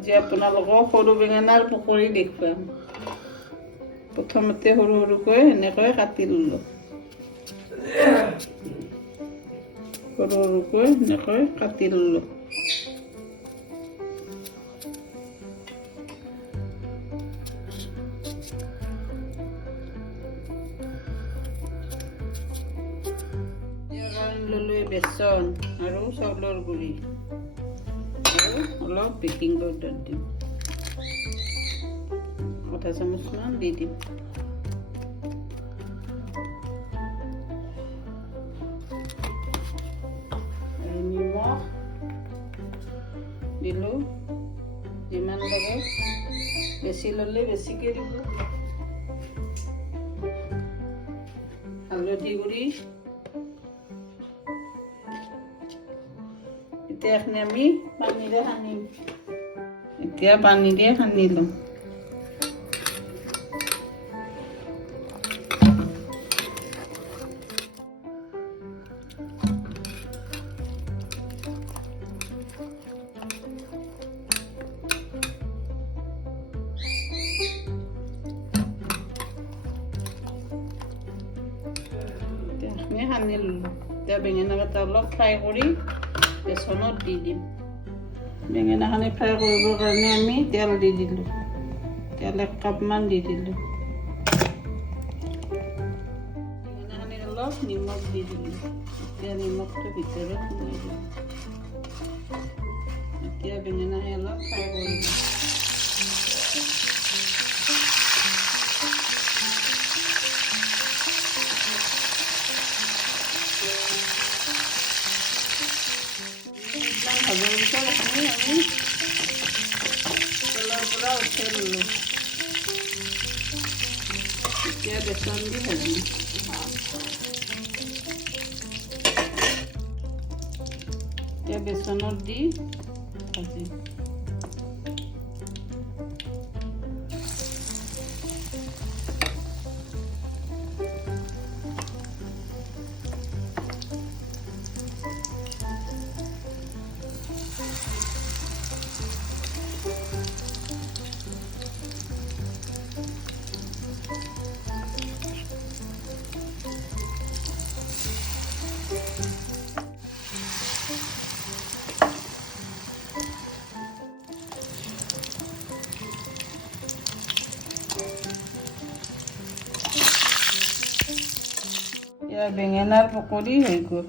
আজি আপোনালোকক সৰু বেঙেনাৰ পকৰি দেখুৱাম। প্ৰথমতে সৰু সৰুকৈ এনেকৈ কাটি ল'লোঁ। সৰু সৰুকৈ এনেকৈ কাটি ল'লোঁ। ল'লোঁ বেচন আৰু চাউলৰ গুড়ি আৰু অলপ বেকিং পাউডাৰ দিম। আধা চামুচমান দি দিম। আৰু নিমখ দিলোঁ যিমান লাগে, বেছি ল'লে বেছিকৈ দিব। হালধি গুড়ি এতিয়া আমি পানীৰে সানিম। এতিয়া পানী দিয়ে সানি ল'ম। সানি ল'লোঁ। এতিয়া বেঙেনাকেইটা অলপ ফ্ৰাই কৰি বেচনত দি দিম। বেঙেনাখিনি ফ্ৰাই কৰিবৰ কাৰণে আমি তেল দি দিলোঁ। তেল 1 কাপমান দি দিলোঁ। বেঙেনাখিনিত অলপ নিমখ দি দিলোঁ। এতিয়া নিমখটো ভিতৰত সোমাই দিলোঁ। এতিয়া বেঙেনাখিনি অলপ ফ্ৰাই কৰি দিলোঁ। ভাজাৰ পিছত আমি তেলৰ পৰা উঠাই ল'লোঁ। এতিয়া বেচন দি ভাজিম। এতিয়া বেচনত দি ভাজিম। বেঙেনাৰ পকৰি হৈ গ'ল।